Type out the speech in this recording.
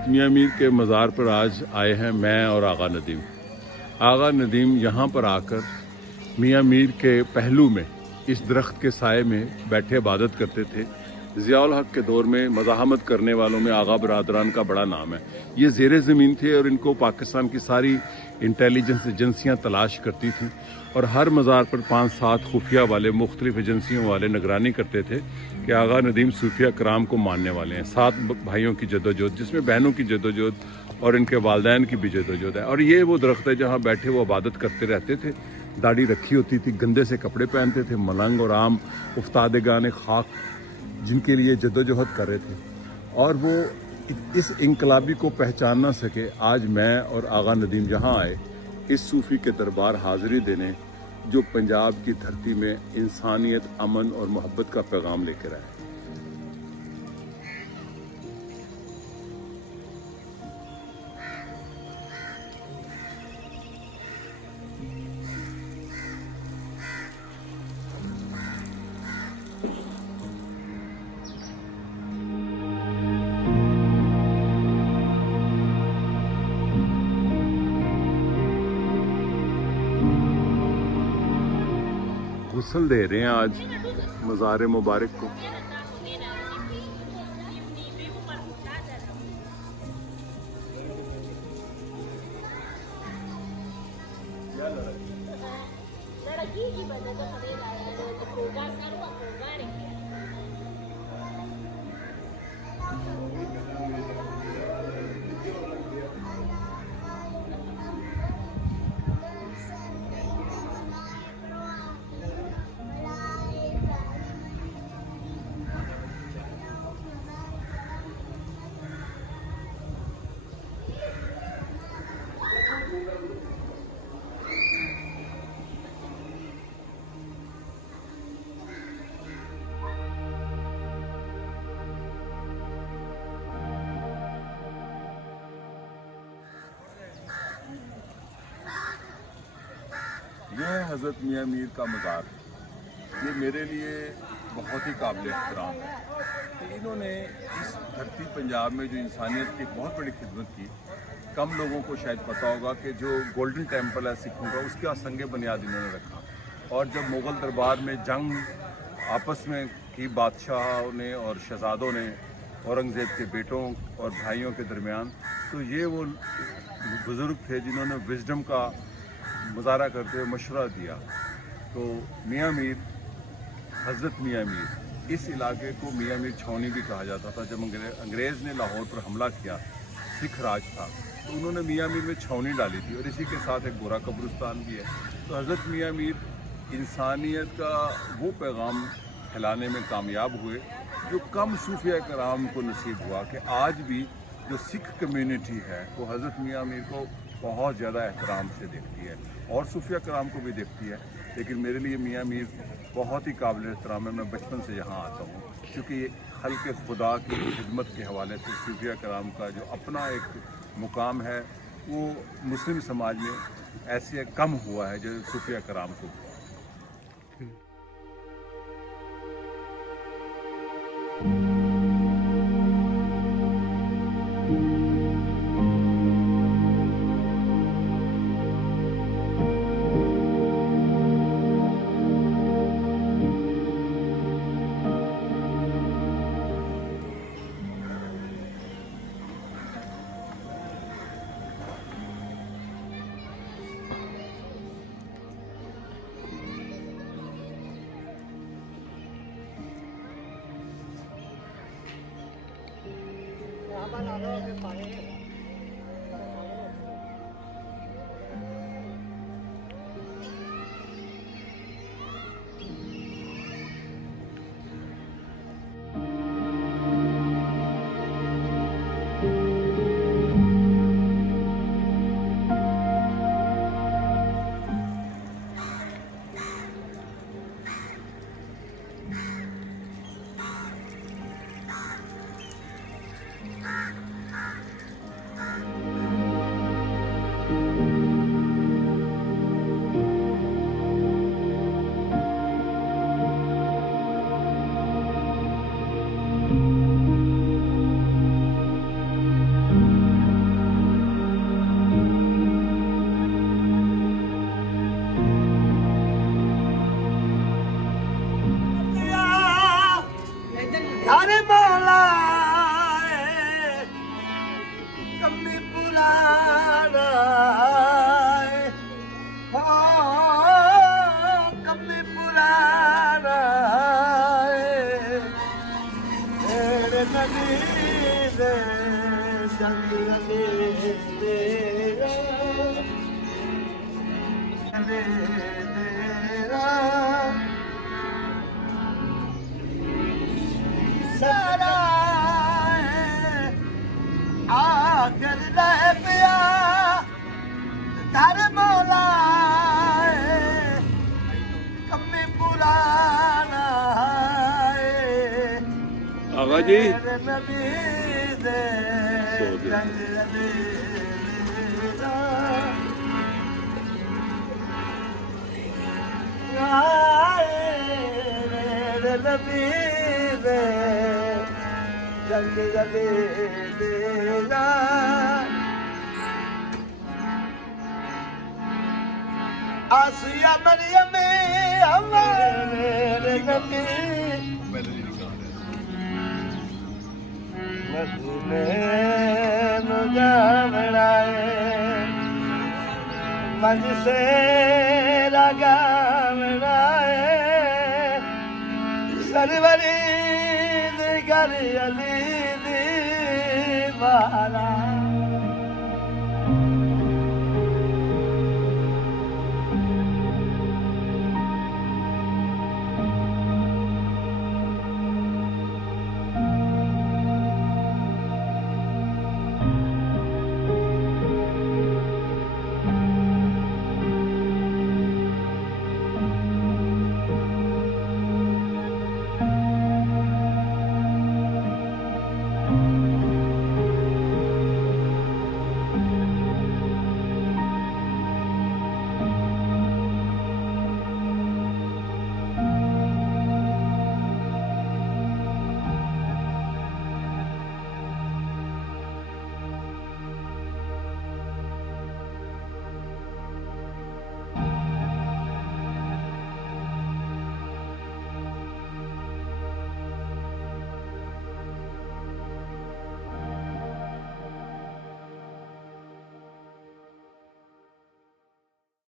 हज़रत मियाँ मीर के मज़ार पर आज आए हैं मैं और आगा नदीम। आगा नदीम यहाँ पर आकर मियाँ मीर के पहलू में इस दरख्त के साए में बैठे इबादत करते थे। ज़ियाउल हक के दौर में मज़ाहमत करने वालों में आगा बरादरान का बड़ा नाम है। ये ज़ेरे ज़मीन थे और इनको पाकिस्तान की सारी इंटेलिजेंस एजेंसियाँ तलाश करती थीं और हर मज़ार पर 5-7 खुफिया वाले मुख्तलिफ एजेंसियों वाले निगरानी करते थे कि आगा नदीम सूफिया कराम को मानने वाले हैं। 7 भाइयों की जद्दोजहद, जिसमें बहनों की जद्दोजहद और इनके वालदैन की भी जद्दोजहद है। और ये वो दरख्त है जहाँ बैठे वो इबादत करते रहते थे। दाढ़ी रखी होती थी, गंदे से कपड़े पहनते थे, मलंग और आम उफ्तादेगान खाक जिनके लिए जद्दोजहद कर रहे थे। और वो इस इनकलाबी को पहचान ना सके। आज मैं और आगा नदीम यहाँ आए इस सूफ़ी के दरबार हाज़िरी देने, जो पंजाब की धरती में इंसानियत, अमन और मोहब्बत का पैगाम लेकर आए। गुस्ल दे रहे हैं आज मज़ार मुबारक को। यह है हज़रत मियाँ मीर का मज़ार। ये मेरे लिए बहुत ही काबिल एहतराम है कि इन्होंने इस धरती पंजाब में जो इंसानियत की बहुत बड़ी खिदमत की। कम लोगों को शायद पता होगा कि जो गोल्डन टेम्पल है सिखों का, उसका संग बुनियाद इन्होंने रखा। और जब मुग़ल दरबार में जंग आपस में की बादशाहों ने और शहज़ादों ने औरंगज़ेब के बेटों और भाइयों के दरमियान, तो ये वो बुज़ुर्ग थे जिन्होंने विजडम का मुजाहरा करते हुए मशवरा दिया। तो मियाँ मीर, हज़रत मियाँ मीर, इस इलाके को मियाँ मीर छावनी भी कहा जाता था। जब अंग्रेज़ ने लाहौर पर हमला किया, सिख राज था, तो उन्होंने मियाँ मीर में छावनी डाली थी और इसी के साथ एक गोरा कब्रिस्तान भी है। तो हज़रत मियाँ मीर इंसानियत का वो पैगाम फैलाने में कामयाब हुए जो कम सूफिया कराम को नसीब हुआ कि आज भी जो सिख कम्युनिटी है वो हज़रत मियाँ मीर को बहुत ज़्यादा एहतराम से देखती है और सूफिया कराम को भी देखती है। लेकिन मेरे लिए मियाँ मीर बहुत ही काबिल एहतराम है। मैं बचपन से यहाँ आता हूँ क्योंकि खल्क़ खुदा की खिदमत के हवाले से सूफिया कराम का जो अपना एक मुकाम है वो मुस्लिम समाज में ऐसे कम हुआ है जो सूफिया कराम को हुआ। अली तेरा सारा आखिर रह पिया घर मौला कमी पुराना आगा जी मेरे नबी दे रंग अली दा मेरे नबी दे रंग अली दा आसिया मरियम हमारे नबी मदीने मुझे बनाए मंज से लगा बनाए सरवरी घर अली दी बारा